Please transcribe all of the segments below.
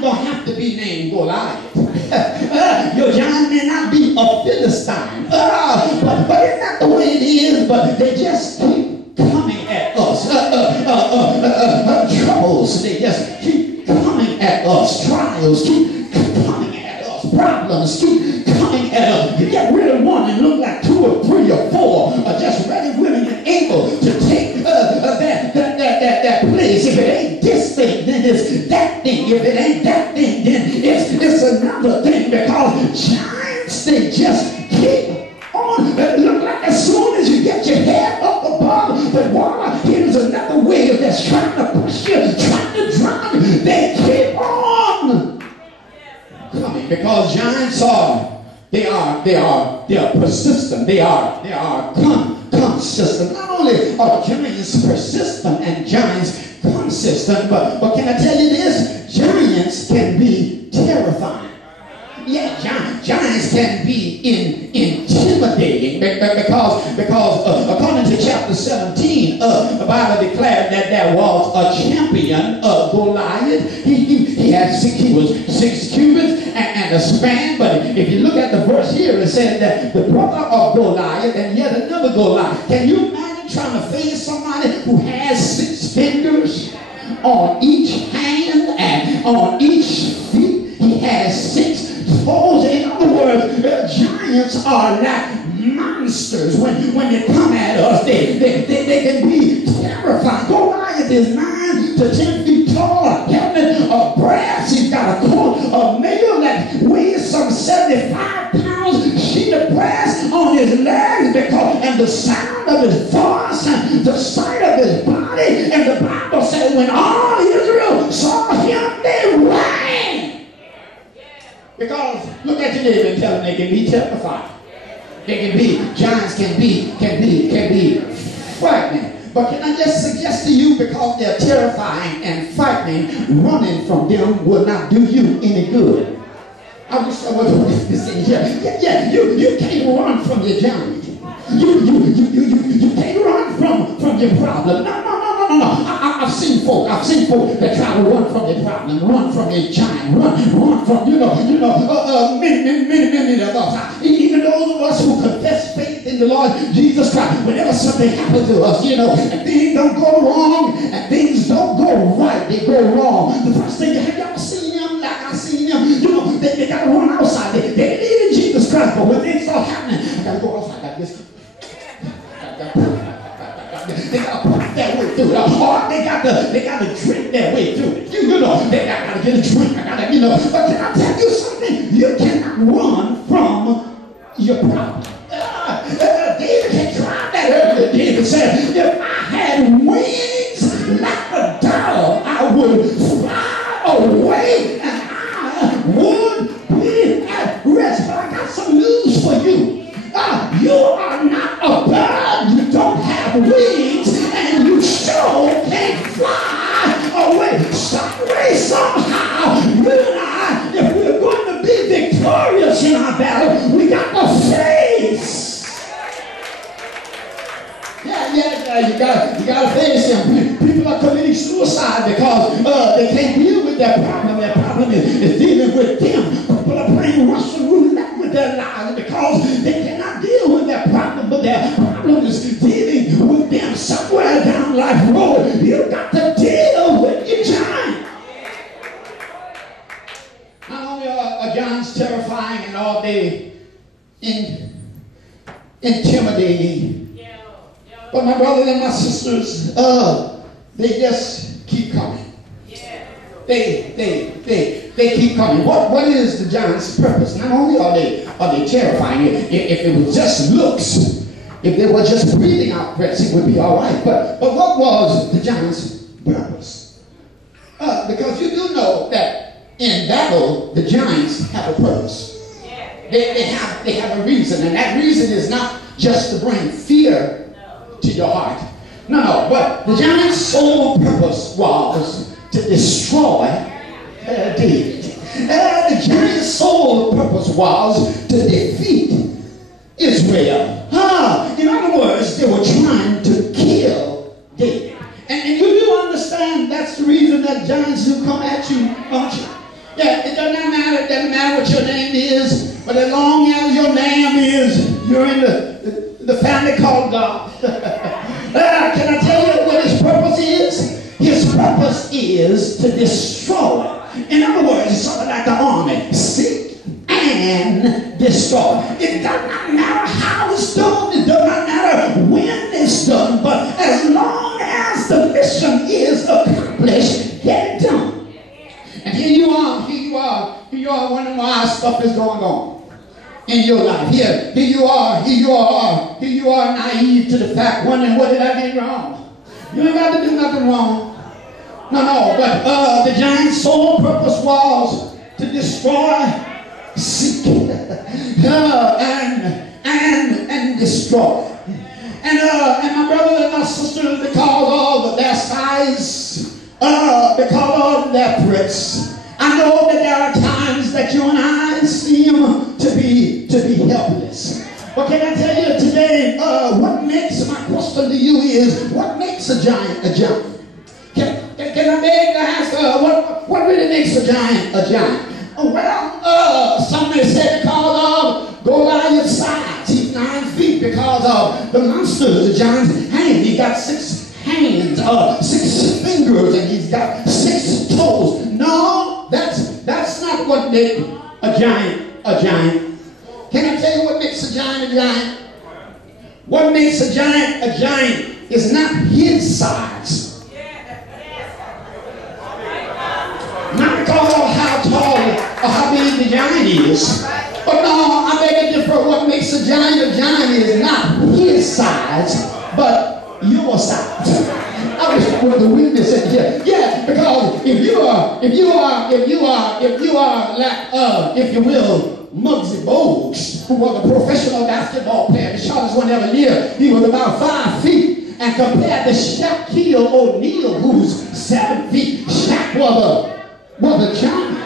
giant don't have to be named Goliath. Your giant may not be a Philistine. But it's not the way it is. But they just keep coming at us. Troubles, they just keep coming at us. Trials keep coming at us. Problems keep coming at us. You get rid of one and look like 2 or 3 or 4 are just ready, willing, and able to take that place. If it ain't this thing, then it's that thing. If it ain't that thing, then it's another thing. Because giants, they just keep on. It look like as soon as you get your head up above the water, here's another wave that's trying to push you, trying to drown you. They keep on coming because giants are persistent. They are consistent. Not only are giants persistent and giants consistent, but can I tell you this? Giants can be terrifying. Yeah, giants can be intimidating because according to chapter 17, the Bible declared that there was a champion, Goliath. He was 6 cubits and a span. But if you look at the verse here, it says that the brother of Goliath and yet another Goliath. Can you imagine trying to face somebody who has 6 fingers on each hand and on each feet? He has 6 toes. In other words, giants are like monsters. When they come at us, they can be terrifying. Goliath is 9 to 10 feet tall, a helmet of brass. He's got a coat of mail that weighs some 75 pounds, sheet of brass on his legs, and the sound of his voice and the sight of his body. And the Bible says when all Israel saw him, they ran. Because look at your neighbor and tell them they can be terrified. Giants can be frightening. But can I just suggest to you, because they're terrifying and frightening, running from them will not do you any good. I wish I was with this in here. Yeah, you can't run from your giant. You can't run from your problem. No. I've seen folk that try to run from their problem, run from their giant, run from, many of us. Even those of us who confess faith in the Lord Jesus Christ, whenever something happens to us, and things don't go wrong, and things don't go right, they go wrong. The first thing, have y'all seen them like I seen them? They got to run outside. They believe in Jesus Christ, but when things start happening, I got to go outside like this. They got to put their way through it. Or they got to drink their way through it. They got to get a drink. But can I tell you something? You cannot run from your problem. David had tried that earlier. David said, if I had wings like a dove, I would fly away and I would be at rest. But I got some news for you. You are not a bird. You don't have wings, and you sure can't fly away. Some way, somehow, you and I, if we're going to be victorious in our battle, we got to face. Yeah, you got to face them. People are committing suicide because they can't deal with their problem. Their problem is dealing with them. People are playing Russian roulette with their lives because they cannot deal with their problem, but their problem is dealing with them somewhere down life road. You've got to deal with your giant. Not only are giants terrifying and all day intimidating, but my brothers and my sisters, they just keep coming. They keep coming. What is the giant's purpose? Not only are they terrifying, if it was just looks, if they were just breathing out threats, it would be all right. But what was the giant's purpose? Because you do know that in battle, the giants have a purpose. They have a reason, and that reason is not just to bring fear to your heart. No, but the giant's sole purpose was to destroy David. The giant's sole purpose was to defeat Israel. In other words, they were trying to kill David. And you do understand that's the reason that giants do come at you, don't you? Yeah, it does not matter. It doesn't matter what your name is, but as long as your name is, you're in the family called God. Can I tell you what his purpose is? His purpose is to destroy. In other words, it's sort of like the army. Seek and destroy. It does not matter how it's done. It does not matter when it's done. But as long as the mission is accomplished, get it done. And here you are wondering why stuff is going on in your life. Here you are naive to the fact, wondering what did I do wrong? You ain't got to do nothing wrong. No, but the giant's sole purpose was to destroy, seek, and destroy. And my brothers and my sisters, because of their size, because of their threats, I know that there are times that you and I seem to be helpless. But can I tell you today, what makes, my question to you is, what makes a giant a giant? Can I beg to ask, what really makes a giant a giant? Well, some may say because of Goliath's size. He's 9 feet because of the monster, the giant's hand. He got 6 hands, 6 fingers, and he's got 6 toes. No, that's not what makes a giant a giant. Can I tell you what makes a giant a giant? What makes a giant is not his size. Not because of how tall or how big the giant is. But no, I beg to differ. What makes a giant is not his size, but your size. I wish I was the witness in here. Yeah, because if you are like, if you will, Muggsy Bogues, who was a professional basketball player, the shortest one ever lived, he was about 5 feet. And compared to Shaquille O'Neal, who's 7 feet, Shaq was a giant.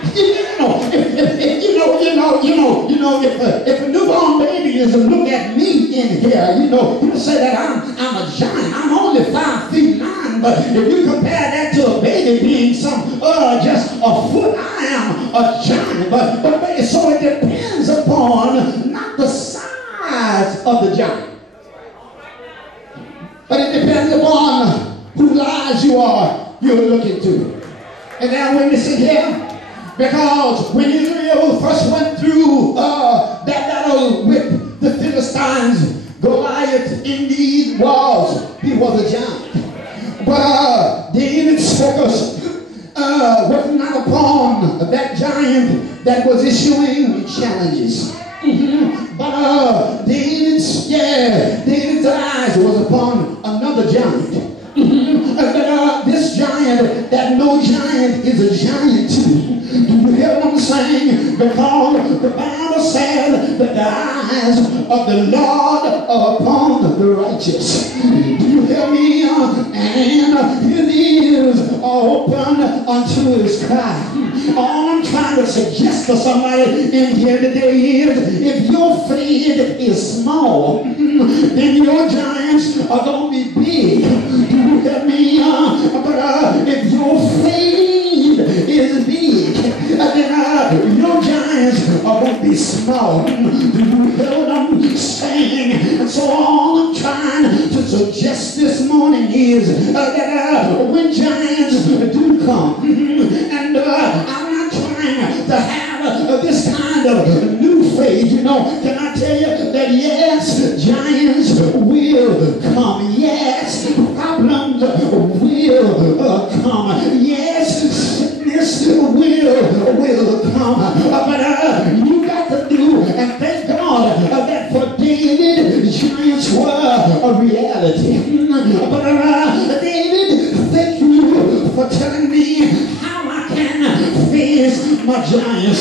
If a newborn baby is to look at me in here, you say that I'm a giant. I'm only 5 feet 9, but if you compare that to a baby being just a foot, I am a giant. But so it depends upon not the size of the giant, but it depends upon whose eyes you're looking to. And now when you sit here, because when Israel first went through that battle with the Philistines, Goliath indeed was a giant. But David's focus was not upon that giant that was issuing challenges. But David's eyes was upon another giant. This giant that no giant is a giant to. Do you hear what I'm saying? Because the Bible said that the eyes of the Lord are upon the righteous. Do you hear me? And his ears are open unto his cry. All I'm trying to suggest to somebody in here today is, if your faith is small, then your giants are going to be big. Do you hear me? But if your faith is big, then your giants are going to be small. Do you hear what I'm saying? And so all I'm trying to suggest this morning is that when giants do come, and I'm not trying to have this kind of new faith, can I tell you that yes, giants will come. Yes, problems will come. Yes, sickness will come. But you got to do, and thank God that for David, giants were a reality. But David, thank you for telling me how I can face my giants.